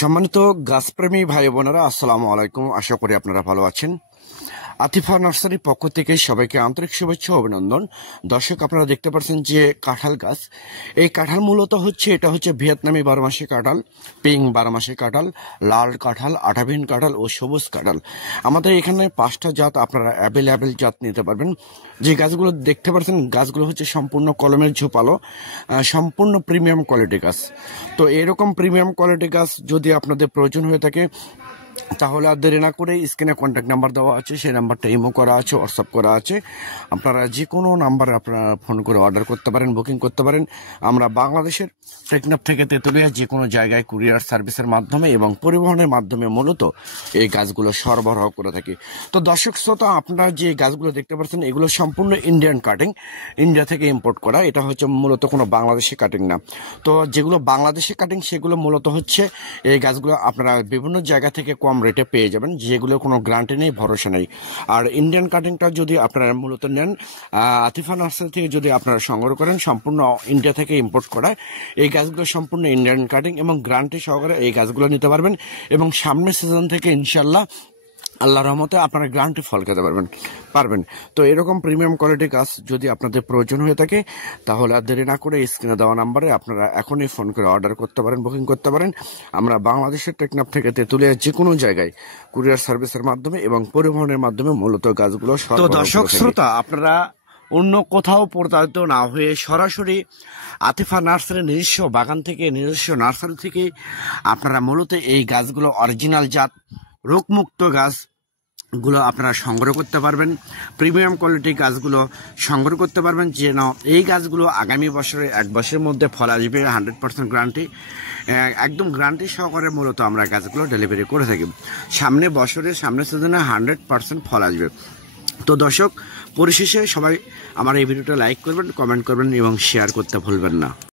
সম্মানিত গাছপ্রেমী ভাই বোনেরা, আসসালামু আলাইকুম। আশা করি আপনারা ভালো আছেন। আতিফা নার্সারির পক্ষ থেকে সবাইকে আন্তরিক শুভেচ্ছা ও অভিনন্দন। দর্শক, আপনারা দেখতে পাচ্ছেন যে কাঁঠাল গাছ, এই কাঁঠাল মূলত এটা হচ্ছে ভিয়েতনামি 12 মাসি কাঁঠাল, পিং 12 মাসি কাঁঠাল, লাল কাঁঠাল, আঠাবিন কাঁঠাল ও সবুজ কাঁঠাল। আমাদের এখানে 5টা জাত আপনারা অ্যাভেলেবেল জাত নিতে পারবেন। যে গাছগুলো দেখতে পাচ্ছেন, গাছগুলো হচ্ছে সম্পূর্ণ কলমের ঝোপালো, সম্পূর্ণ প্রিমিয়াম কোয়ালিটি গাছ। তো এরকম প্রিমিয়াম কোয়ালিটি গাছ যদি আপনাদের প্রয়োজন হয়ে থাকে, তাহলে আর দেরি না করে স্ক্রিনে কন্ট্যাক্ট নাম্বার দেওয়া আছে, সেই নাম্বারটা ইমো করা আছে, হোয়াটসঅ্যাপ করা আছে। আপনারা যে কোনো নাম্বারে আপনারা ফোন করে অর্ডার করতে পারেন, বুকিং করতে পারেন। আমরা বাংলাদেশের টেকনাফ থেকে তেঁতুলিয়া যে কোনো জায়গায় কুরিয়ার সার্ভিসের মাধ্যমে এবং পরিবহনের মাধ্যমে মূলত এই গাছগুলো সরবরাহ করে থাকি। তো দর্শক শ্রোতা, আপনারা যে গাছগুলো দেখতে পাচ্ছেন, এগুলো সম্পূর্ণ ইন্ডিয়ান কাটিং, ইন্ডিয়া থেকে ইম্পোর্ট করা। এটা হচ্ছে মূলত কোনো বাংলাদেশি কাটিং না। তো যেগুলো বাংলাদেশি কাটিং, সেগুলো মূলত হচ্ছে এই গাছগুলো আপনারা বিভিন্ন জায়গা থেকে কম রেটে পেয়ে যাবেন, যেগুলো কোনো গ্যারান্টি নেই, ভরসা নেই। আর ইন্ডিয়ান কাটিংটা যদি আপনারা মূলত নেন, আতিফা নার্সারি থেকে যদি আপনারা সংগ্রহ করেন, সম্পূর্ণ ইন্ডিয়া থেকে ইম্পোর্ট করা এই গাছগুলো সম্পূর্ণ ইন্ডিয়ান কাটিং এবং গ্যারান্টি সহকারে এই গাছগুলো নিতে পারবেন। এবং সামনের সিজন থেকে ইনশাল্লাহ আল্লাহর রহমতে আপনারা গ্যারান্টি ফল খেতে পারবেন। তো এরকম প্রিমিয়াম কোয়ালিটি গাছ যদি আপনাদের প্রয়োজন হয়ে থাকে, তাহলে আর দেরি না করে স্ক্রিনে দেওয়া নাম্বারে আপনারা এখনই ফোন করে অর্ডার করতে পারেন, বুকিং করতে পারেন। আমরা বাংলাদেশের টেকনাফ থেকে তেঁতুলিয়া যে কোনো জায়গায় কুরিয়ার সার্ভিসের মাধ্যমে এবং পরিবহনের মাধ্যমে মূলত গাছগুলো। তো দর্শক শ্রোতা, আপনারা অন্য কোথাও প্রতারিত না হয়ে সরাসরি আতিফা নার্সারির নিজস্ব বাগান থেকে, নিজস্ব নার্সারি থেকে আপনারা মূলত এই গাছগুলো অরিজিনাল জাত রোগমুক্ত গাছগুলো আপনারা সংগ্রহ করতে পারবেন। প্রিমিয়াম কোয়ালিটি গাছগুলো সংগ্রহ করতে পারবেন, যেন এই গাছগুলো আগামী বছরে 1 বছরের মধ্যে ফল আসবে। 100% গ্যারান্টি, একদম গ্যারান্টি সহকারে মূলত আমরা গাছগুলো ডেলিভারি করে থাকি। সামনে সিজনে 100% ফল আসবে। তো দর্শক, পরিশেষে সবাই আমার এই ভিডিওটা লাইক করবেন, কমেন্ট করবেন এবং শেয়ার করতে ভুলবেন না।